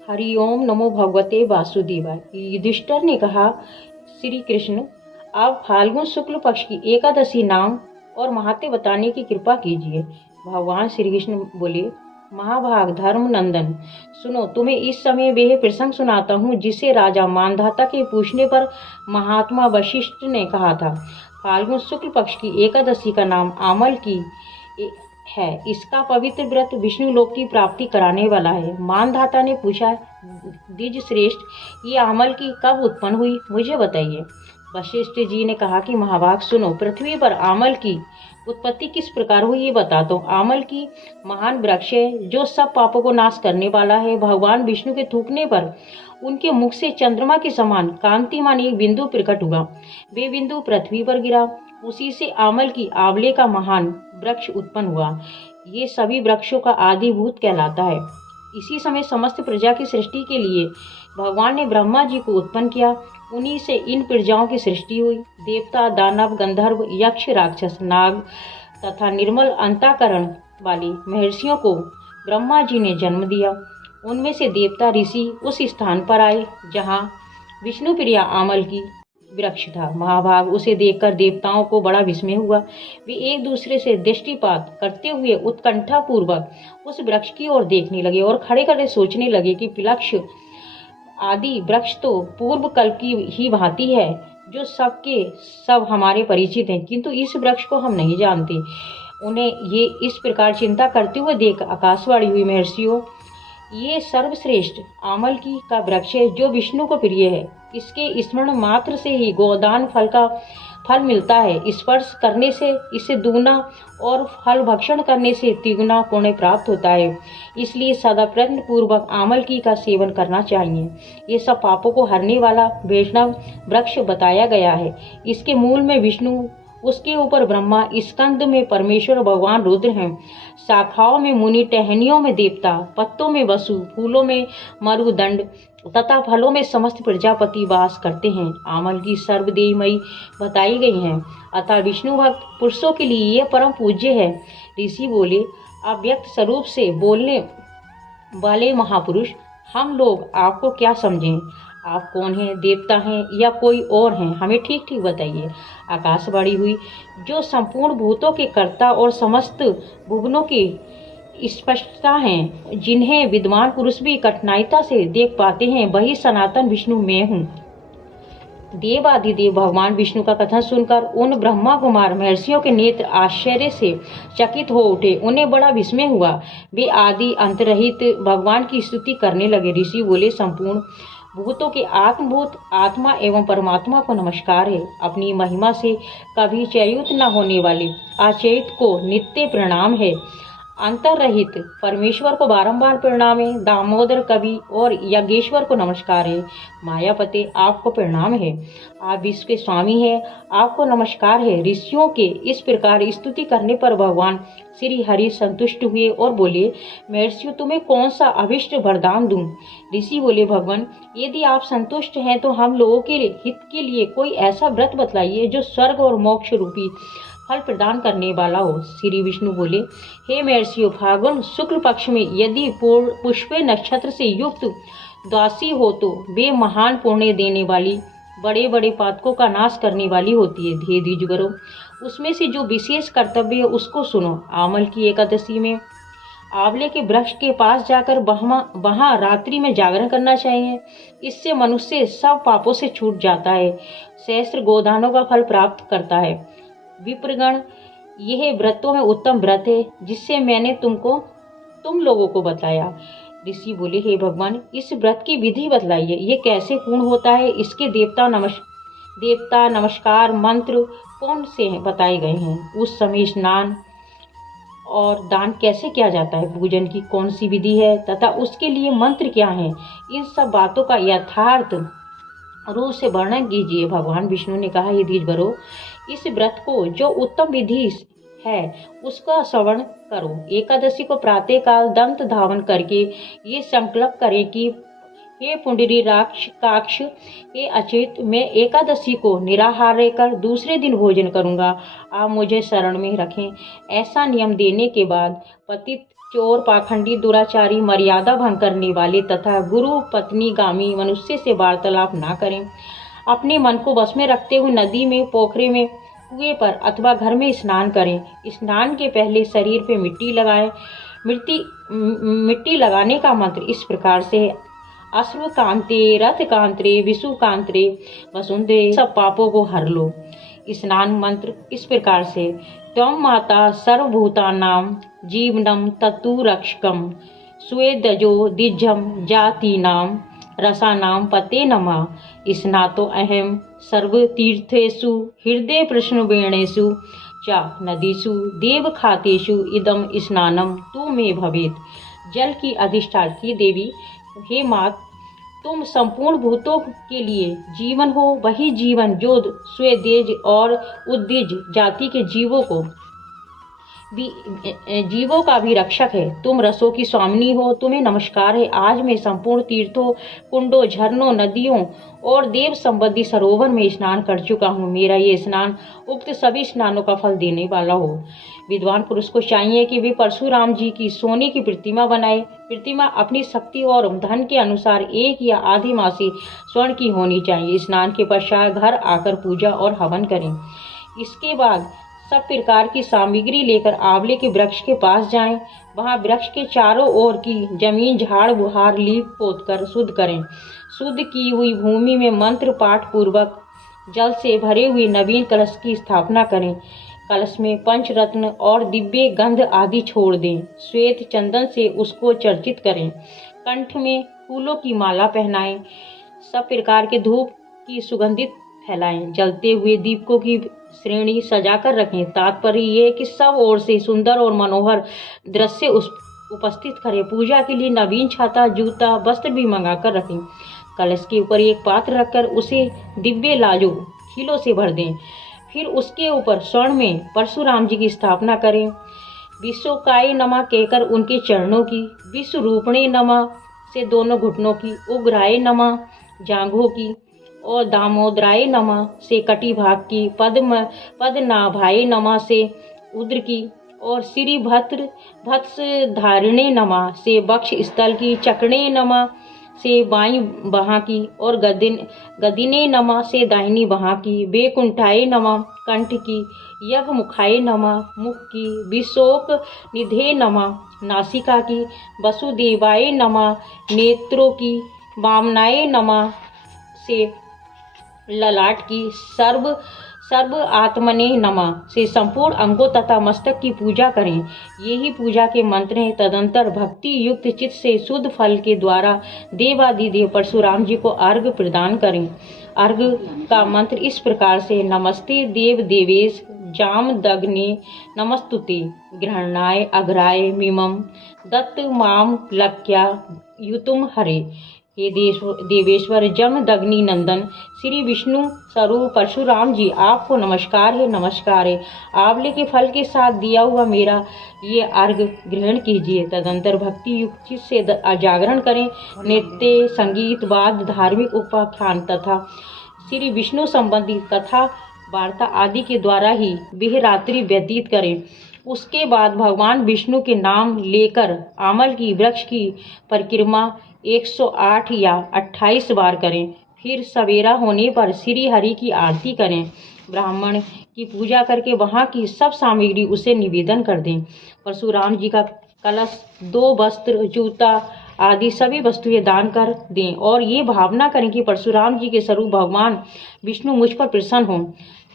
हरि ओम नमो भगवते वासुदेवाय। युधिष्ठिर ने कहा, श्री कृष्ण, आप फाल्गुन शुक्ल पक्ष की एकादशी नाम और महात्म्य बताने की कृपा कीजिए। भगवान श्री कृष्ण बोले, महाभाग धर्म नंदन, सुनो, तुम्हें इस समय वह प्रसंग सुनाता हूँ जिसे राजा मानधाता के पूछने पर महात्मा वशिष्ठ ने कहा था। फाल्गुन शुक्ल पक्ष की एकादशी का नाम आमल की है। इसका पवित्र व्रत विष्णु लोक की प्राप्ति कराने वाला है। मानधाता ने पूछा, द्विज श्रेष्ठ, ये आमल की कब उत्पन्न हुई, मुझे बताइए। वशिष्ठ जी ने कहा कि महाभाग सुनो, पृथ्वी पर आमल की उत्पत्ति किस प्रकार हुई ये बताता हूँ। आमल की महान वृक्ष है जो सब पापों को नाश करने वाला है। भगवान विष्णु के थूकने पर उनके मुख से चंद्रमा के समान कांतिमान एक बिंदु प्रकट हुआ। वे बिंदु पृथ्वी पर गिरा। उसी से आमल की आंवले का महान वृक्ष उत्पन्न हुआ। ये सभी वृक्षों का आदिभूत कहलाता है। इसी समय समस्त प्रजा की सृष्टि के लिए भगवान ने ब्रह्मा जी को उत्पन्न किया। उन्हीं से इन प्रजाओं की सृष्टि हुई। देवता, दानव, गंधर्व, यक्ष, राक्षस, नाग तथा निर्मल अंतःकरण वाली महर्षियों को ब्रह्मा जी ने जन्म दिया। उनमें से देवता ऋषि उस स्थान पर आए जहाँ विष्णु प्रिया आमल की वृक्ष था। महाभाग, उसे देखकर देवताओं को बड़ा विस्मय हुआ। वे एक दूसरे से दृष्टिपात करते हुए उत्कंठा पूर्वक उस वृक्ष की ओर देखने लगे और खड़े खड़े सोचने लगे कि पिलक्ष आदि वृक्ष तो पूर्व कल्प की ही भांति है, जो सबके सब हमारे परिचित हैं, किंतु इस वृक्ष को हम नहीं जानते। उन्हें ये इस प्रकार चिंता करते हुए देख आकाशवाणी हुई, महर्षियों, ये सर्वश्रेष्ठ आमल की का वृक्ष है जो विष्णु को प्रिय है। इसके स्मरण मात्र से ही गोदान फल का फल मिलता है। स्पर्श करने से इसे दुगना और फल भक्षण करने से तिगुना पुण्य प्राप्त होता है। इसलिए सदा प्रयत्न पूर्वक आमल की का सेवन करना चाहिए। ये सब पापों को हरने वाला वैष्णव वृक्ष बताया गया है। इसके मूल में विष्णु, उसके ऊपर ब्रह्मा, स्कंद में परमेश्वर भगवान रुद्र हैं, शाखाओं में मुनि, टहनियों में देवता, पत्तों में वसु, फूलों में मरुदंड तथा फलों में समस्त प्रजापति वास करते हैं। आमल की सर्वदेवमयी बताई गई हैं। अतः विष्णु भक्त पुरुषों के लिए यह परम पूज्य है। ऋषि बोले, अव्यक्त स्वरूप से बोलने वाले महापुरुष, हम लोग आपको क्या समझें? आप कौन हैं? देवता हैं या कोई और हैं? हमें ठीक ठीक बताइए। आकाशवाणी हुई, जो संपूर्ण भूतों के कर्ता और समस्त भुवनों की स्पष्टता हैं, जिन्हें विद्वान पुरुष भी कठिनाइता से देख पाते हैं, वही सनातन विष्णु मैं हूँ। देवादिदेव भगवान विष्णु का कथन सुनकर उन ब्रह्मा कुमार महर्षियों के नेत्र आश्चर्य से चकित हो उठे। उन्हें बड़ा विस्मय हुआ। वे आदि अंतरहित भगवान की स्तुति करने लगे। ऋषि बोले, संपूर्ण भूतों के आत्मभूत आत्मा एवं परमात्मा को नमस्कार है। अपनी महिमा से कभी च्युत न होने वाले अच्युत को नित्य प्रणाम है। अंतरहित परमेश्वर को बारंबार प्रणाम है। दामोदर कवि और यज्ञेश्वर को नमस्कार है। मायापते, आपको प्रणाम है। आप विश्व के स्वामी हैं, आपको नमस्कार है। ऋषियों के इस प्रकार स्तुति करने पर भगवान श्री हरि संतुष्ट हुए और बोले, महर्षियों, तुम्हें कौन सा अभिष्ट वरदान दूं? ऋषि बोले, भगवान, यदि आप संतुष्ट हैं तो हम लोगों के हित के लिए कोई ऐसा व्रत बतलाइए जो स्वर्ग और मोक्ष रूपी फल प्रदान करने वाला हो। श्री विष्णु बोले, हे महर्षियों, फाल्गुन शुक्ल पक्ष में यदि पुष्पे नक्षत्र से युक्त द्वादशी हो तो वे महान पुण्य देने वाली, बड़े बड़े पातकों का नाश करने वाली होती है। धीरे धीरे करो। उसमें से जो विशेष कर्तव्य है उसको सुनो। आमल की एकादशी में आंवले के वृक्ष के पास जाकर वहां रात्रि में जागरण करना चाहिए। इससे मनुष्य सब पापों से छूट जाता है, सहस्त्र गोदानों का फल प्राप्त करता है। विप्रगण, यह व्रतों में उत्तम व्रत है जिससे मैंने तुम लोगों को बताया। ऋषि बोले, हे भगवान, इस व्रत की विधि बतलाइए। ये कैसे पूर्ण होता है? इसके देवता नमस्कार मंत्र कौन से बताए गए हैं? उस समय स्नान और दान कैसे किया जाता है? पूजन की कौन सी विधि है तथा उसके लिए मंत्र क्या है? इन सब बातों का यथार्थ रूप से वर्णन कीजिए। भगवान विष्णु ने कहा, हे द्विजवरों, इस व्रत को जो उत्तम विधि है उसका श्रवण करो। एकादशी को प्रातः काल दंत धावन करके ये संकल्प करें कि हे पुंडरी काक्ष, हे अच्युत, मैं एकादशी को निराहार रहकर दूसरे दिन भोजन करूंगा। आप मुझे शरण में रखें। ऐसा नियम देने के बाद पतित चोर, पाखंडी, दुराचारी, मर्यादा भंग करने वाले तथा गुरु पत्नीगामी मनुष्य से वार्तालाप ना करें। अपने मन को वश में रखते हुए नदी में, पोखरे में, कुएं पर अथवा घर में स्नान करें। स्नान के पहले शरीर पे मिट्टी लगाएं। मिट्टी लगाने का मंत्र इस प्रकार से है: अश्वकांते, रथकांत्रे, विषुकांत्रे, वसुंधरे, सब पापों को हर लो। स्नान मंत्र इस प्रकार से: त्वं माता सर्वभूतानां जीवनं तत्तु रक्षकं, स्वेदजो दिज्जं जातीनां रसानां पते नमः। स्नातो अहम सर्वतीर्थेषु हृदय प्रश्नवेणेषु च नदीषु देवखातेषु इदं स्नानं तु मे भवेत्। जल की अधिष्ठात्री देवी, हे मात, तुम संपूर्ण भूतों के लिए जीवन हो, वही जीवन जो स्वेदेज और उद्दिज जाति के जीवों का भी रक्षक है। तुम रसों की स्वामिनी हो, तुम्हें नमस्कार है। आज मैं संपूर्ण तीर्थों, कुंडों, झरनों, नदियों और देव संबंधी सरोवर में स्नान कर चुका हूँ। मेरा ये स्नान उक्त सभी स्नानों का फल देने वाला हो। विद्वान पुरुष को चाहिए कि वे परशुराम जी की सोने की प्रतिमा बनाए। प्रतिमा अपनी शक्ति और धन के अनुसार 1 या आधी मासी स्वर्ण की होनी चाहिए। स्नान के पश्चात घर आकर पूजा और हवन करें। इसके बाद सब प्रकार की सामग्री लेकर आंवले के वृक्ष के पास जाएं। वहां वृक्ष के चारों ओर की जमीन झाड़ बुहार लीप पोत कर शुद्ध करें। शुद्ध की हुई भूमि में मंत्र पाठ पूर्वक जल से भरे हुए नवीन कलश की स्थापना करें। कलश में पंचरत्न और दिव्य गंध आदि छोड़ दें। श्वेत चंदन से उसको चर्चित करें। कंठ में फूलों की माला पहनाएं। सब प्रकार के धूप की सुगंधित फैलाएं। जलते हुए दीपकों की श्रेणी सजाकर रखें। तात्पर्य ये है कि सब ओर से सुंदर और मनोहर दृश्य उपस्थित करें। पूजा के लिए नवीन छाता, जूता, वस्त्र भी मंगाकर रखें। कलश के ऊपर एक पात्र रखकर उसे दिव्य लाजो खीलों से भर दें। फिर उसके ऊपर स्वर्ण में परशुराम जी की स्थापना करें। विश्वकाय नमः कहकर उनके चरणों की, विश्वरूपणे नमः से दोनों घुटनों की, उग्राय नमः जांघों की और दामोदराय नमः से कटी भाग की, पद्मनाभाय नमः से उदर की और श्री भत्स धारिणे नमः से वक्ष स्थल की, चकणे नमः से बाईं बाह की और गदिने नमः से दाहिनी बाह की, बेकुंठाय नमः कंठ की, यज्ञमुखाय नमः मुख की, विशोक निधे नमः नासिका की, वसुदेवाय नमः नेत्रों की, वामनाय नमः से ललाट की, सर्व आत्मने नमः से संपूर्ण अंगों तथा मस्तक की पूजा करें। यही पूजा के मंत्र हैं। तदंतर भक्ति युक्त चित्त से शुद्ध फल के द्वारा देवादिदेव परशुराम जी को अर्घ्य प्रदान करें। अर्घ्य का मंत्र इस प्रकार से: नमस्ते देव देवेश जामदग्ने नमस्तुते गृहणाय अग्राय मिमं दत्त माम लक्ष्या युतुम हरे। हे देवेश्वर जमदग्नि नंदन श्री विष्णु स्वरूप परशुराम जी, आपको नमस्कार है, नमस्कार है। आंवले के फल के साथ दिया हुआ मेरा ये अर्घ्य ग्रहण कीजिए। तदंतर भक्ति युक्त से जागरण करें। नृत्य, संगीत, वाद्य, धार्मिक उपाख्यान तथा श्री विष्णु संबंधी कथा वार्ता आदि के द्वारा ही वह रात्रि व्यतीत करें। उसके बाद भगवान विष्णु के नाम लेकर आमल की वृक्ष की परिक्रमा 108 या 28 बार करें। फिर सवेरा होने पर श्री हरि की आरती करें। ब्राह्मण की पूजा करके वहाँ की सब सामग्री उसे निवेदन कर दें। परशुराम जी का कलश, 2 वस्त्र, जूता आदि सभी वस्तुएं दान कर दें और ये भावना करें कि परशुराम जी के स्वरूप भगवान विष्णु मुझ पर प्रसन्न हों।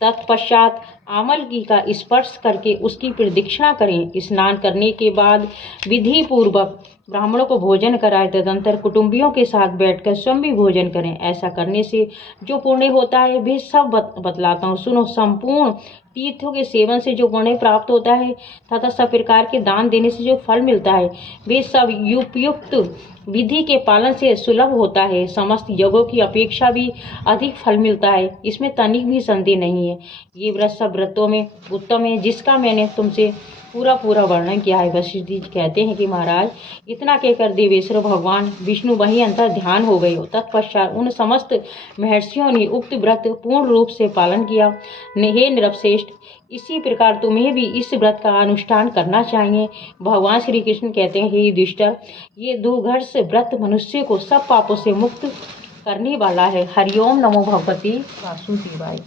तत्पश्चात आमल की का स्पर्श करके उसकी प्रदक्षिणा करें। स्नान करने के बाद विधि पूर्वक ब्राह्मणों को भोजन कराएं। तदंतर कुटुंबियों के साथ बैठकर स्वयं भी भोजन करें। ऐसा करने से जो पुण्य होता है वे सब बतलाता हूँ, सुनो। संपूर्ण तीर्थों के सेवन से जो पुण्य प्राप्त होता है तथा सब प्रकार के दान देने से जो फल मिलता है वे सब उपयुक्त विधि के पालन से सुलभ होता है। समस्त यज्ञों की अपेक्षा भी अधिक फल मिलता है, इसमें तनिक भी संदेह नहीं है। ये व्रत सब सब व्रतों में उत्तम है, जिसका मैंने तुमसे पूरा वर्णन किया है। वशिष्ठ जी कहते हैं कि महाराज, इतना कहकर देवेश्वर भगवान विष्णु वहीं अंतर ध्यान हो गए। तत्पश्चात उन समस्त महर्षियों ने उक्त व्रत पूर्ण रूप से पालन किया। हे नृपश्रेष्ठ, इसी प्रकार तुम्हें भी इस व्रत का अनुष्ठान करना चाहिए। भगवान श्री कृष्ण कहते हैं, हे युधिष्ठिर, ये दुर्धर्ष व्रत मनुष्य को सब पापों से मुक्त करने वाला है। हरिओम नमो भगवते वासुदेवाय।